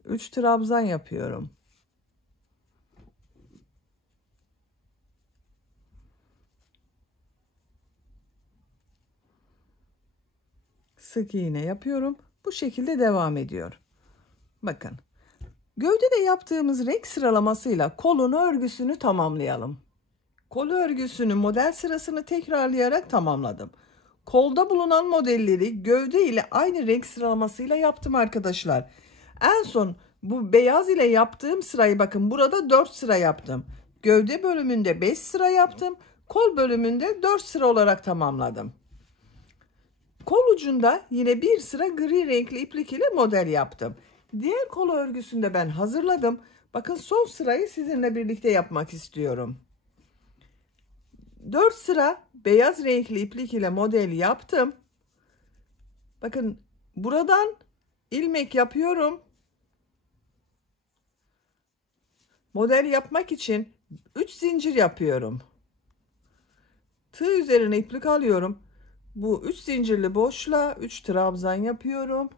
3 trabzan yapıyorum. Sık iğne yapıyorum. Bu şekilde devam ediyor. Bakın. Gövdede yaptığımız renk sıralamasıyla kolun örgüsünü tamamlayalım. Kol örgüsünün model sırasını tekrarlayarak tamamladım. Kolda bulunan modelleri gövde ile aynı renk sıralamasıyla yaptım arkadaşlar. En son bu beyaz ile yaptığım sırayı bakın, burada 4 sıra yaptım. Gövde bölümünde 5 sıra yaptım. Kol bölümünde 4 sıra olarak tamamladım. Kol ucunda yine bir sıra gri renkli iplik ile model yaptım. Diğer kol örgüsünde ben hazırladım. Bakın son sırayı sizinle birlikte yapmak istiyorum. 4 sıra beyaz renkli iplik ile model yaptım. Bakın buradan ilmek yapıyorum. Model yapmak için 3 zincir yapıyorum. Tığ üzerine iplik alıyorum. Bu 3 zincirli boşluğa 3 trabzan yapıyorum.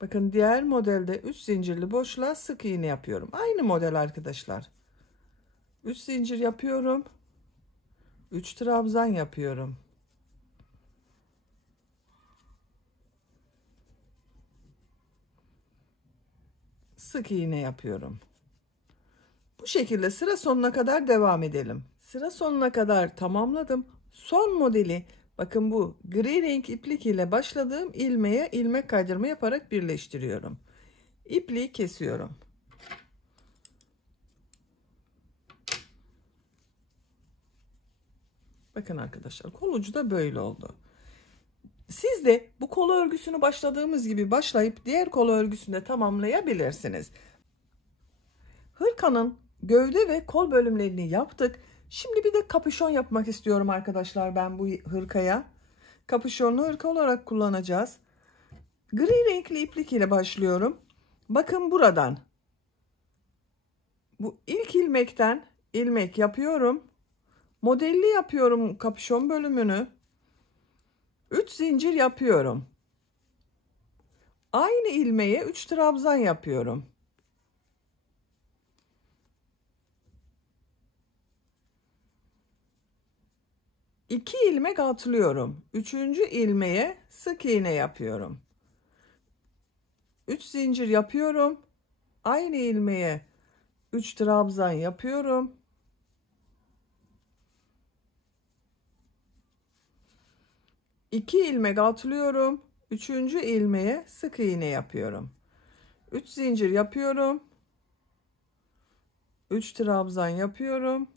Bakın diğer modelde 3 zincirli boşluğa sık iğne yapıyorum. Aynı model arkadaşlar. 3 zincir yapıyorum. 3 trabzan yapıyorum. Sık iğne yapıyorum. Bu şekilde sıra sonuna kadar devam edelim. Sıra sonuna kadar tamamladım. Son modeli bakın bu gri renk iplik ile başladığım ilmeğe ilmek kaydırma yaparak birleştiriyorum. İpliği kesiyorum. Bakın arkadaşlar, kol ucu da böyle oldu. Siz de bu kol örgüsünü başladığımız gibi başlayıp diğer kol örgüsünü de tamamlayabilirsiniz. Hırkanın gövde ve kol bölümlerini yaptık. Şimdi bir de kapüşon yapmak istiyorum arkadaşlar ben bu hırkaya. Kapüşonlu hırka olarak kullanacağız. Gri renkli iplik ile başlıyorum. Bakın buradan. Bu ilk ilmekten ilmek yapıyorum. Modelli yapıyorum kapüşon bölümünü. 3 zincir yapıyorum. Aynı ilmeğe 3 trabzan yapıyorum. İki ilmek atlıyorum. Üçüncü ilmeğe sık iğne yapıyorum. 3 zincir yapıyorum. Aynı ilmeğe 3 trabzan yapıyorum. İki ilmek atlıyorum. Üçüncü ilmeğe sık iğne yapıyorum. 3 zincir yapıyorum. 3 trabzan yapıyorum.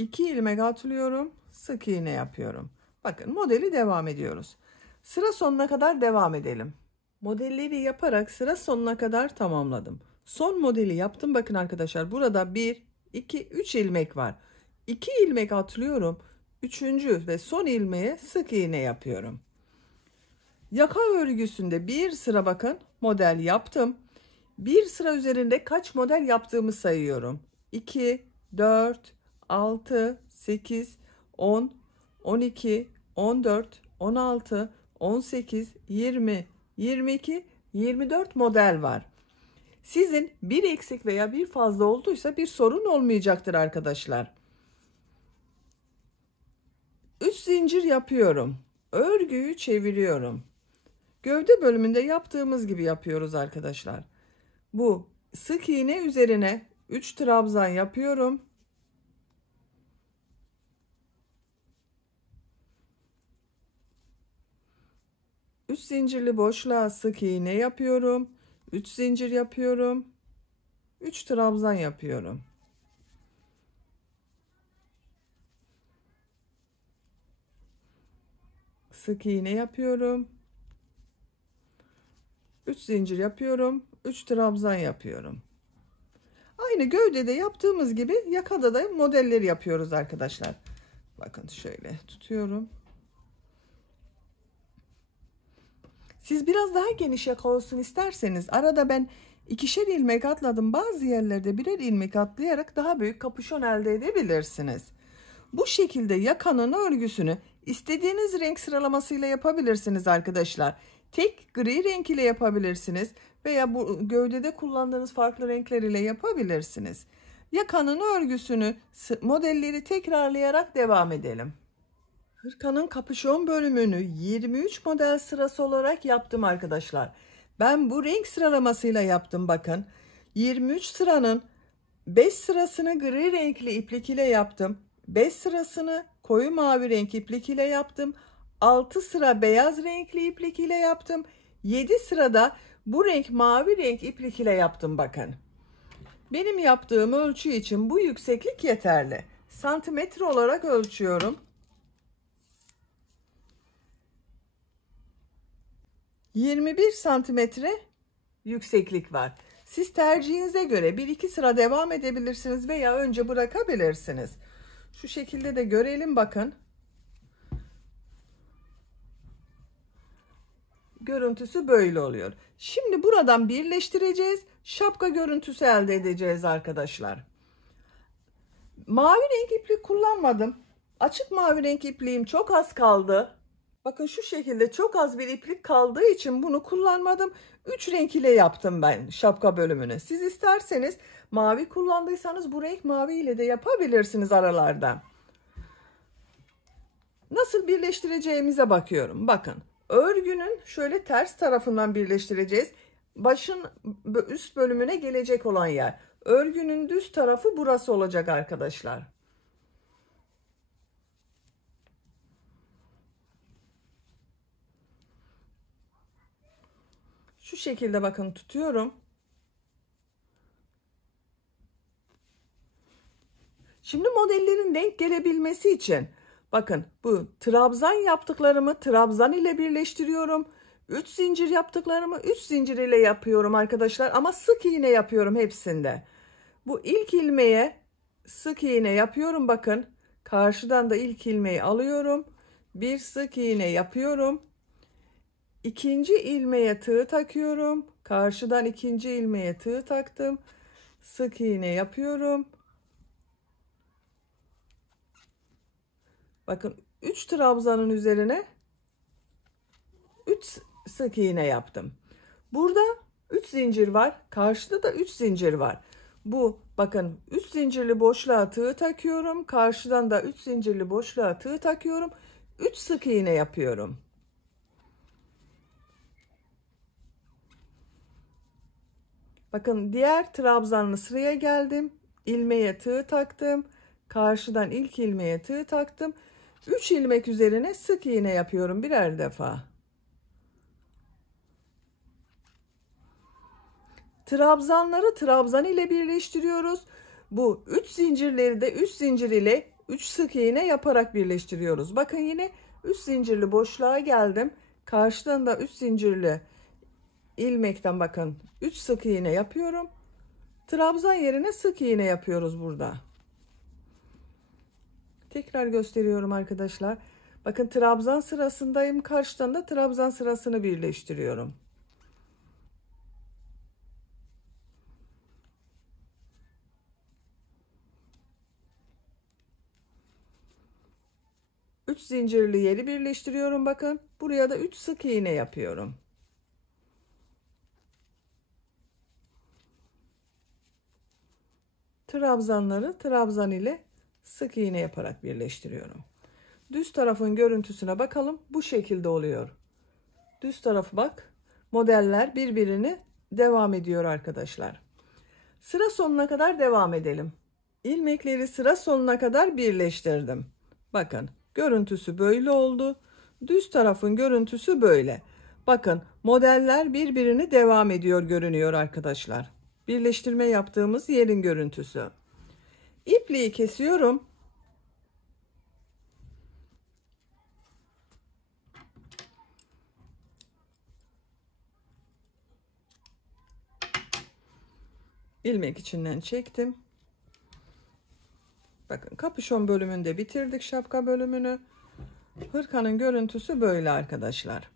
2 ilmek atlıyorum. Sık iğne yapıyorum. Bakın modeli devam ediyoruz. Sıra sonuna kadar devam edelim. Modelleri yaparak sıra sonuna kadar tamamladım. Son modeli yaptım. Bakın arkadaşlar, burada 1, 2, 3 ilmek var. 2 ilmek atlıyorum. Üçüncü ve son ilmeğe sık iğne yapıyorum. Yaka örgüsünde bir sıra bakın model yaptım. Bir sıra üzerinde kaç model yaptığımı sayıyorum. 2, 4, 6, 8, 10, 12, 14, 16, 18, 20, 22, 24 model var. Sizin bir eksik veya bir fazla olduysa bir sorun olmayacaktır arkadaşlar. 3 zincir yapıyorum. Örgüyü çeviriyorum. Gövde bölümünde yaptığımız gibi yapıyoruz arkadaşlar. Bu sık iğne üzerine 3 trabzan yapıyorum. Üç zincirli boşluğa sık iğne yapıyorum. 3 zincir yapıyorum. 3 trabzan yapıyorum. Sık iğne yapıyorum. 3 zincir yapıyorum. 3 trabzan yapıyorum. Aynı gövdede yaptığımız gibi yakada da modelleri yapıyoruz arkadaşlar. Bakın şöyle tutuyorum. Siz biraz daha geniş yaka olsun isterseniz arada ben ikişer ilmek atladım. Bazı yerlerde birer ilmek atlayarak daha büyük kapüşon elde edebilirsiniz. Bu şekilde yakanın örgüsünü istediğiniz renk sıralamasıyla yapabilirsiniz arkadaşlar. Tek gri renk ile yapabilirsiniz veya bu gövdede kullandığınız farklı renkler ile yapabilirsiniz. Yakanın örgüsünü modelleri tekrarlayarak devam edelim. Hırkanın kapüşon bölümünü 23 model sırası olarak yaptım arkadaşlar. Ben bu renk sıralamasıyla yaptım bakın. 23 sıranın 5 sırasını gri renkli iplik ile yaptım. 5 sırasını koyu mavi renk iplik ile yaptım. 6 sıra beyaz renkli iplik ile yaptım. 7 sırada bu renk mavi renk iplik ile yaptım bakın. Benim yaptığım ölçü için bu yükseklik yeterli. Santimetre olarak ölçüyorum. 21 santimetre yükseklik var. Siz tercihinize göre 1-2 sıra devam edebilirsiniz veya önce bırakabilirsiniz. Şu şekilde de görelim bakın. Görüntüsü böyle oluyor. Şimdi buradan birleştireceğiz. Şapka görüntüsü elde edeceğiz arkadaşlar. Mavi renk iplik kullanmadım. Açık mavi renk ipliğim çok az kaldı. Bakın şu şekilde çok az bir iplik kaldığı için bunu kullanmadım. 3 renk ile yaptım ben şapka bölümünü. Siz isterseniz mavi kullandıysanız bu renk mavi ile de yapabilirsiniz aralarda. Nasıl birleştireceğimize bakıyorum. Bakın örgünün şöyle ters tarafından birleştireceğiz. Başın üst bölümüne gelecek olan yer. Örgünün düz tarafı burası olacak arkadaşlar. Şu şekilde bakın tutuyorum. Şimdi modellerin denk gelebilmesi için bakın bu trabzan yaptıklarımı trabzan ile birleştiriyorum. 3 zincir yaptıklarımı 3 zincir ile yapıyorum arkadaşlar ama sık iğne yapıyorum hepsinde. Bu ilk ilmeğe sık iğne yapıyorum bakın. Karşıdan da ilk ilmeği alıyorum. Bir sık iğne yapıyorum. İkinci ilmeğe tığ takıyorum. Karşıdan ikinci ilmeğe tığ taktım. Sık iğne yapıyorum. Bakın 3 trabzanın üzerine 3 sık iğne yaptım. Burada 3 zincir var. Karşıda da 3 zincir var. Bu bakın 3 zincirli boşluğa tığ takıyorum. Karşıdan da 3 zincirli boşluğa tığ takıyorum. 3 sık iğne yapıyorum. Bakın diğer trabzanlı sıraya geldim. İlmeğe tığ taktım. Karşıdan ilk ilmeğe tığ taktım. 3 ilmek üzerine sık iğne yapıyorum birer defa. Trabzanları trabzan ile birleştiriyoruz. Bu 3 zincirleri de 3 zincir ile 3 sık iğne yaparak birleştiriyoruz. Bakın yine 3 zincirli boşluğa geldim. Karşıdan da 3 zincirli ilmekten bakın 3 sık iğne yapıyorum. Trabzan yerine sık iğne yapıyoruz burada. Tekrar gösteriyorum arkadaşlar. Bakın trabzan sırasındayım. Karşıdan da trabzan sırasını birleştiriyorum. Üç zincirli yeri birleştiriyorum bakın. Buraya da 3 sık iğne yapıyorum. Trabzanları trabzan ile sık iğne yaparak birleştiriyorum. Düz tarafın görüntüsüne bakalım. Bu şekilde oluyor. Düz tarafı bak. Modeller birbirini devam ediyor arkadaşlar. Sıra sonuna kadar devam edelim. İlmekleri sıra sonuna kadar birleştirdim. Bakın görüntüsü böyle oldu. Düz tarafın görüntüsü böyle. Bakın modeller birbirini devam ediyor görünüyor arkadaşlar. Birleştirme yaptığımız yerin görüntüsü. İpliği kesiyorum. İlmek içinden çektim. Bakın kapüşon bölümünde bitirdik şapka bölümünü. Hırkanın görüntüsü böyle arkadaşlar.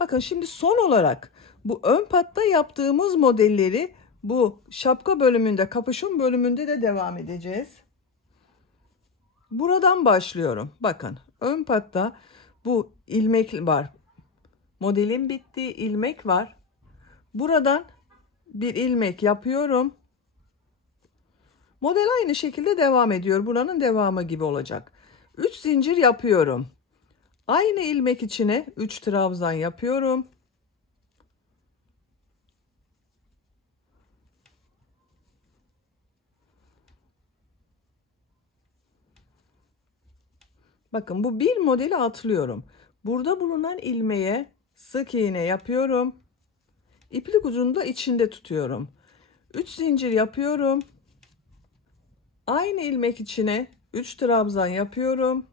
Bakın şimdi son olarak bu ön patta yaptığımız modelleri bu şapka bölümünde, kapüşon bölümünde de devam edeceğiz. Buradan başlıyorum. Bakın ön patta bu ilmek var. Modelin bittiği ilmek var. Buradan bir ilmek yapıyorum. Model aynı şekilde devam ediyor. Buranın devamı gibi olacak. 3 zincir yapıyorum. Aynı ilmek içine 3 trabzan yapıyorum. Bakın bu bir modeli atlıyorum. Burada bulunan ilmeğe sık iğne yapıyorum. İplik ucunu da içinde tutuyorum. 3 zincir yapıyorum. Aynı ilmek içine 3 trabzan yapıyorum.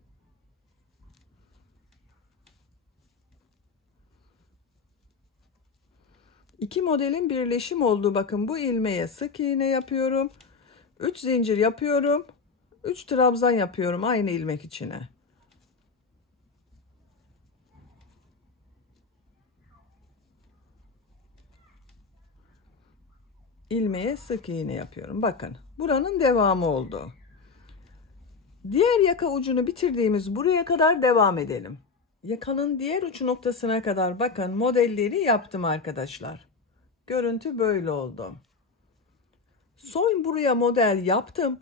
İki modelin birleşim olduğu, bakın bu ilmeğe sık iğne yapıyorum. 3 zincir yapıyorum. 3 trabzan yapıyorum aynı ilmek içine. İlmeğe sık iğne yapıyorum. Bakın buranın devamı oldu. Diğer yaka ucunu bitirdiğimiz buraya kadar devam edelim. Yakanın diğer uç noktasına kadar bakın modelleri yaptım arkadaşlar. Görüntü böyle oldu. Son buraya model yaptım.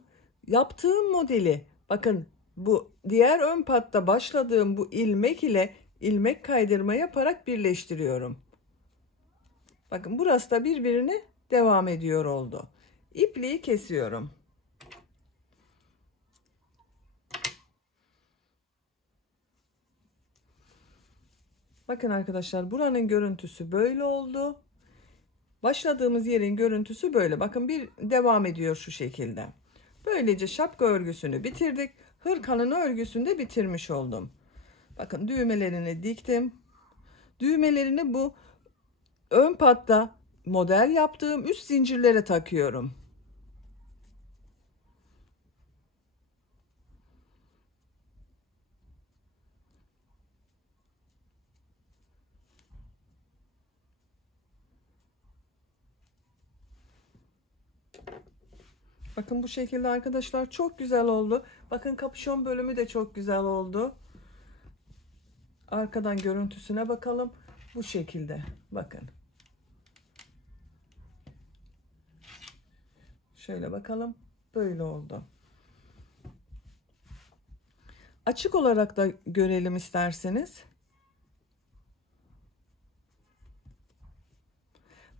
Yaptığım modeli bakın bu diğer ön patta başladığım bu ilmek ile ilmek kaydırma yaparak birleştiriyorum. Bakın burası da birbirine devam ediyor oldu. İpliği kesiyorum. Bakın arkadaşlar buranın görüntüsü böyle oldu. Başladığımız yerin görüntüsü böyle. Bakın bir devam ediyor şu şekilde. Böylece şapka örgüsünü bitirdik. Hırkanın örgüsünü de bitirmiş oldum. Bakın düğmelerini diktim. Düğmelerini bu ön patta model yaptığım üst zincirlere takıyorum. Bakın bu şekilde arkadaşlar çok güzel oldu. Bakın kapüşon bölümü de çok güzel oldu. Arkadan görüntüsüne bakalım. Bu şekilde bakın. Şöyle bakalım. Böyle oldu. Açık olarak da görelim isterseniz.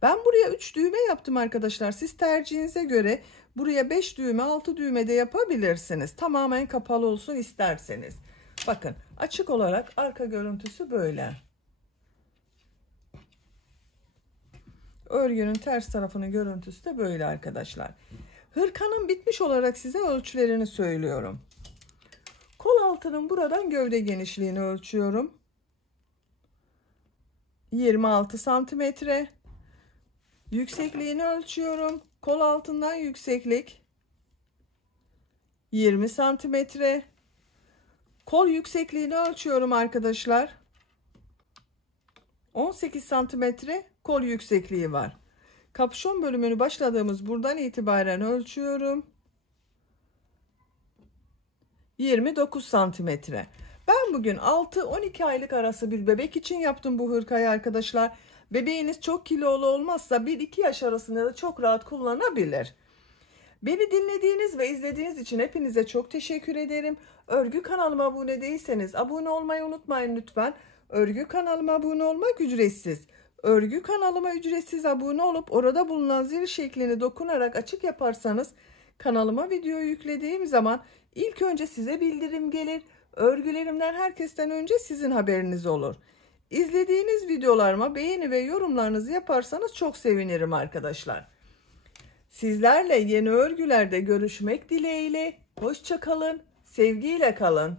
Ben buraya 3 düğme yaptım arkadaşlar. Siz tercihinize göre buraya 5 düğme 6 düğme de yapabilirsiniz. Tamamen kapalı olsun isterseniz. Bakın açık olarak arka görüntüsü böyle. Örgünün ters tarafının görüntüsü de böyle arkadaşlar. Hırkanın bitmiş olarak size ölçülerini söylüyorum. Kol altının buradan gövde genişliğini ölçüyorum. 26 santimetre. Yüksekliğini ölçüyorum. Kol altından yükseklik 20 santimetre. Kol yüksekliğini ölçüyorum arkadaşlar. 18 santimetre kol yüksekliği var. Kapüşon bölümünü başladığımız buradan itibaren ölçüyorum. 29 santimetre. Ben bugün 6-12 aylık arası bir bebek için yaptım bu hırkayı arkadaşlar. Bebeğiniz çok kilolu olmazsa 1-2 yaş arasında da çok rahat kullanabilir. Beni dinlediğiniz ve izlediğiniz için hepinize çok teşekkür ederim. Örgü kanalıma abone değilseniz abone olmayı unutmayın lütfen. Örgü kanalıma abone olmak ücretsiz. Örgü kanalıma ücretsiz abone olup orada bulunan zil şeklini dokunarak açık yaparsanız kanalıma video yüklediğim zaman ilk önce size bildirim gelir. Örgülerimden herkesten önce sizin haberiniz olur. İzlediğiniz videolarıma beğeni ve yorumlarınızı yaparsanız çok sevinirim arkadaşlar. Sizlerle yeni örgülerde görüşmek dileğiyle. Hoşça kalın, sevgiyle kalın.